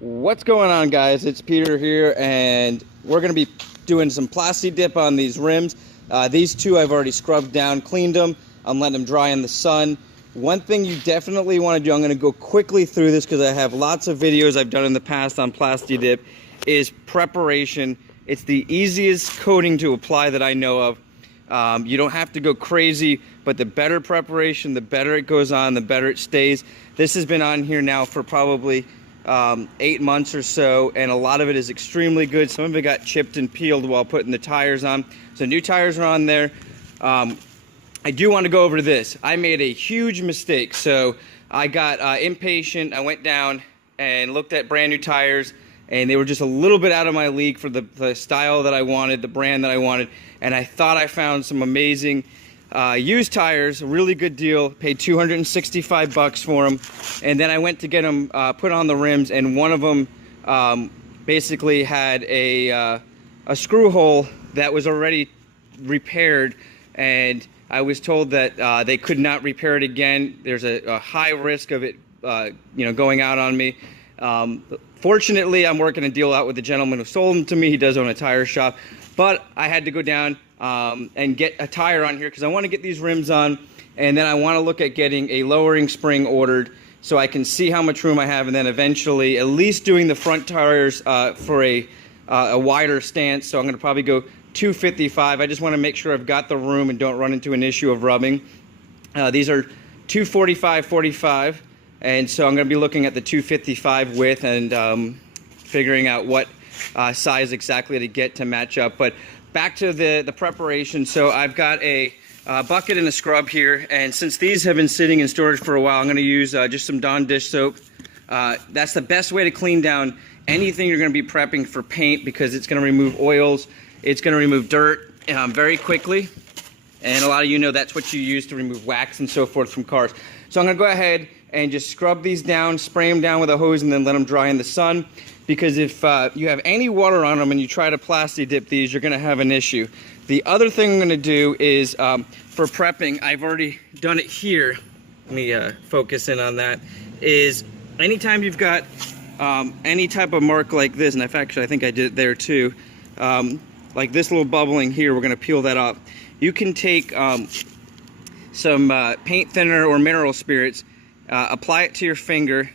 What's going on, guys? It's Peter here, and we're going to be doing some plasti dip on these rims. These two I've already scrubbed down, cleaned them. I'm letting them dry in the sun. One thing you definitely want to do, I'm going to go quickly through this because I have lots of videos I've done in the past on plasti dip, is preparation. It's the easiest coating to apply that I know of. You don't have to go crazy, but the better preparation, the better it goes on, the better it stays. This has been on here now for probably 8 months or so, and a lot of it is extremely good. Some of it got chipped and peeled while putting the tires on, so new tires are on there. I do want to go over this. I made a huge mistake, so I got impatient. I went down and looked at brand new tires, and they were just a little bit out of my league for the style that I wanted, the brand that I wanted, and I thought I found some amazing used tires, a really good deal. Paid $265 for them, and then I went to get them put on the rims, and one of them basically had a screw hole that was already repaired, and I was told that they could not repair it again. There's a high risk of it going out on me. Fortunately, I'm working a deal out with the gentleman who sold them to me. He does own a tire shop, but I had to go down and get a tire on here because I want to get these rims on, and then I want to look at getting a lowering spring ordered so I can see how much room I have, and then eventually at least doing the front tires for a wider stance. So I'm going to probably go 255. I just want to make sure I've got the room and don't run into an issue of rubbing. These are 245/45, and so I'm going to be looking at the 255 width and figuring out what size exactly to get to match up. But back to the preparation. So I've got a bucket and a scrub here, and since these have been sitting in storage for a while, I'm going to use just some Dawn dish soap. That's the best way to clean down anything you're going to be prepping for paint, because it's going to remove oils, it's going to remove dirt very quickly, and a lot of you know that's what you use to remove wax and so forth from cars. So I'm going to go ahead and just scrub these down, spray them down with a hose, and then let them dry in the sun. Because if you have any water on them and you try to plasti dip these, you're going to have an issue. The other thing I'm going to do is, for prepping, I've already done it here. Let me focus in on that. Is anytime you've got any type of mark like this, and I think I did it there too, like this little bubbling here, we're going to peel that off. You can take some paint thinner or mineral spirits, apply it to your finger,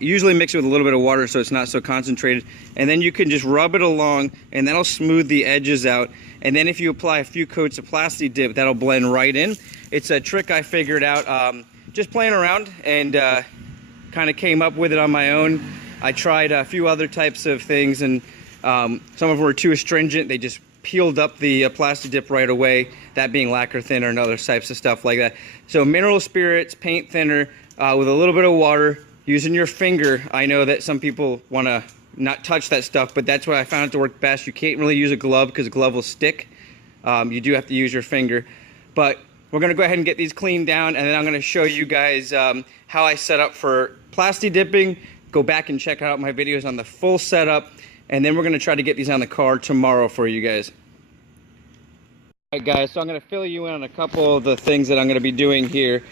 usually mix it with a little bit of water so it's not so concentrated, and then you can just rub it along, and that'll smooth the edges out. And then if you apply a few coats of plasti dip, that'll blend right in. It's a trick I figured out just playing around, and kind of came up with it on my own. I tried a few other types of things, and some of them were too astringent. They just peeled up the plasti dip right away, that being lacquer thinner and other types of stuff like that. So mineral spirits, paint thinner, with a little bit of water, using your finger. I know that some people want to not touch that stuff, but that's what I found it to work best. You can't really use a glove because a glove will stick. You do have to use your finger. But we're going to go ahead and get these cleaned down, and then I'm going to show you guys how I set up for plasti dipping. Go back and check out my videos on the full setup, and then we're going to try to get these on the car tomorrow for you guys. Alright guys, so I'm going to fill you in on a couple of the things that I'm going to be doing here.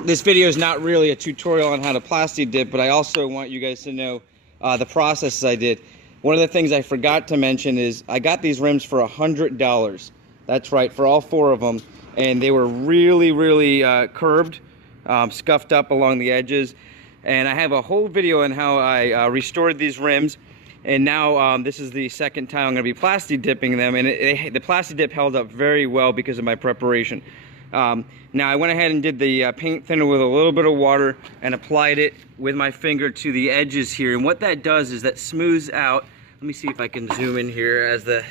This video is not really a tutorial on how to plasti dip, but I also want you guys to know the processes I did. One of the things I forgot to mention is I got these rims for $100. That's right, for all four of them, and they were really curved, scuffed up along the edges. And I have a whole video on how I restored these rims, and now this is the second time I'm going to be plasti dipping them, and the plasti dip held up very well because of my preparation. Now I went ahead and did the paint thinner with a little bit of water and applied it with my finger to the edges here, and what that does is that smooths out. Let me see if I can zoom in here as the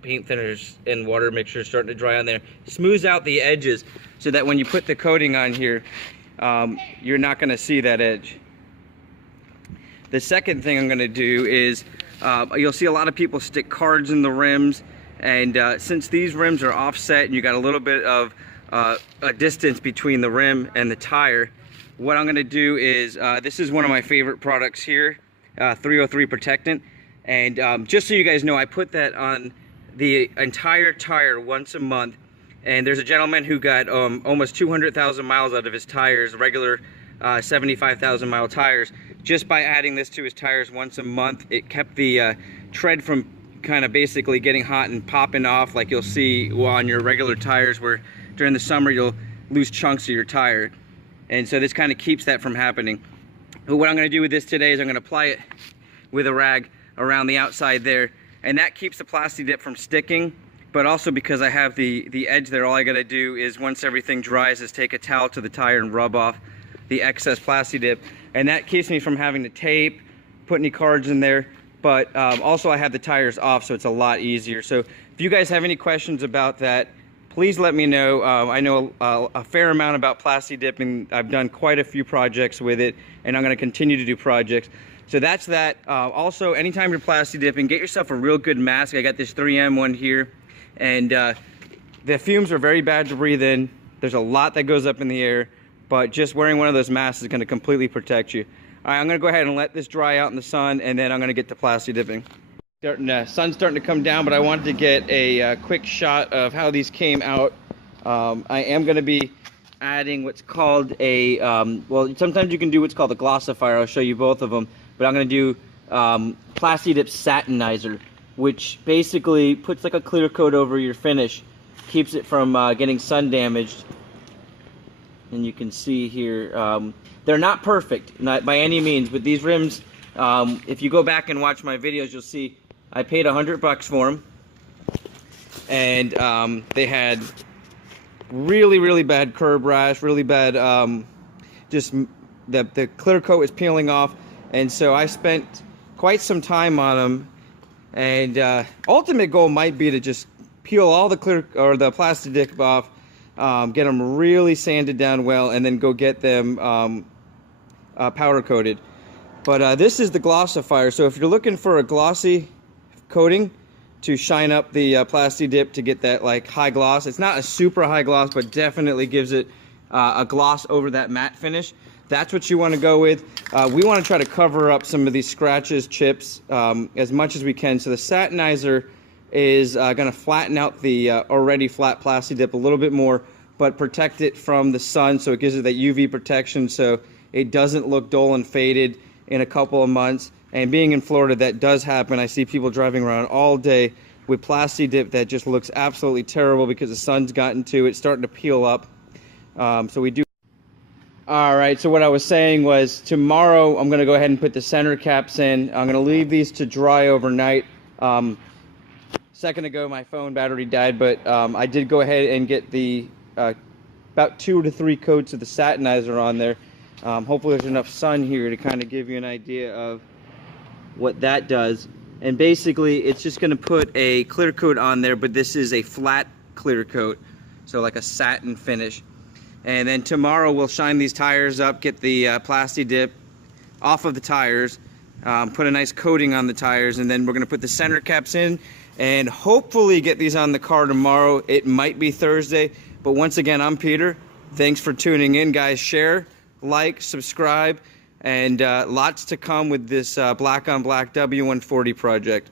paint thinners and water mixture is starting to dry on there. Smooths out the edges so that when you put the coating on here, you're not going to see that edge. The second thing I'm going to do is you'll see a lot of people stick cards in the rims, and since these rims are offset and you got a little bit of a distance between the rim and the tire, what I'm going to do is this is one of my favorite products here, 303 protectant, and just so you guys know, I put that on the entire tire once a month. And there's a gentleman who got almost 200,000 miles out of his tires, regular 75,000 mile tires, just by adding this to his tires once a month, it kept the tread from kind of basically getting hot and popping off like you'll see on your regular tires, where during the summer you'll lose chunks of your tire. And so this kind of keeps that from happening. But what I'm going to do with this today is I'm going to apply it with a rag around the outside there, and that keeps the plasti dip from sticking. But also, because I have the edge there, all I got to do is, once everything dries, is take a towel to the tire and rub off the excess plasti dip, and that keeps me from having to tape, put any cards in there. But also I have the tires off, so it's a lot easier. So if you guys have any questions about that, please let me know. I know a fair amount about plasti dipping. I've done quite a few projects with it, and I'm going to continue to do projects. So that's that. Also, anytime you're plasti dipping, get yourself a real good mask. I got this 3M one here, and the fumes are very bad to breathe in. There's a lot that goes up in the air, but just wearing one of those masks is going to completely protect you. All right, I'm going to go ahead and let this dry out in the sun, and then I'm going to get to plasti dipping. Sun's starting to come down, but I wanted to get a quick shot of how these came out. I am going to be adding what's called a, well, sometimes you can do what's called a glossifier. I'll show you both of them, but I'm going to do plasti dip satinizer, which basically puts like a clear coat over your finish, keeps it from getting sun damaged. And you can see here, they're not perfect, not by any means, but these rims, if you go back and watch my videos, you'll see I paid $100 for them, and they had really bad curb rash, really bad, just the clear coat was peeling off, and so I spent quite some time on them, and ultimate goal might be to just peel all the the plastic dip off, get them really sanded down well, and then go get them powder coated. But this is the glossifier, so if you're looking for a glossy coating to shine up the plasti dip to get that like high gloss, it's not a super high gloss, but definitely gives it a gloss over that matte finish. That's what you want to go with. We want to try to cover up some of these scratches, chips, as much as we can. So the satinizer is going to flatten out the already flat plasti dip a little bit more, but protect it from the sun, so it gives it that UV protection, so it doesn't look dull and faded in a couple of months. And being in Florida, that does happen. I see people driving around all day with plasti dip that just looks absolutely terrible because the sun's gotten to it, starting to peel up. So we do. All right, so what I was saying was, tomorrow I'm going to go ahead and put the center caps in. I'm going to leave these to dry overnight. Second ago my phone battery died, but I did go ahead and get the about 2 to 3 coats of the satinizer on there. Hopefully there's enough sun here to kind of give you an idea of what that does. And basically it's just going to put a clear coat on there, but this is a flat clear coat, so like a satin finish. And then tomorrow we'll shine these tires up, get the plasti dip off of the tires, put a nice coating on the tires, and then we're going to put the center caps in and hopefully get these on the car tomorrow. It might be Thursday, but once again, I'm Peter. Thanks for tuning in, guys. Share, like, subscribe, and lots to come with this black on black W140 project.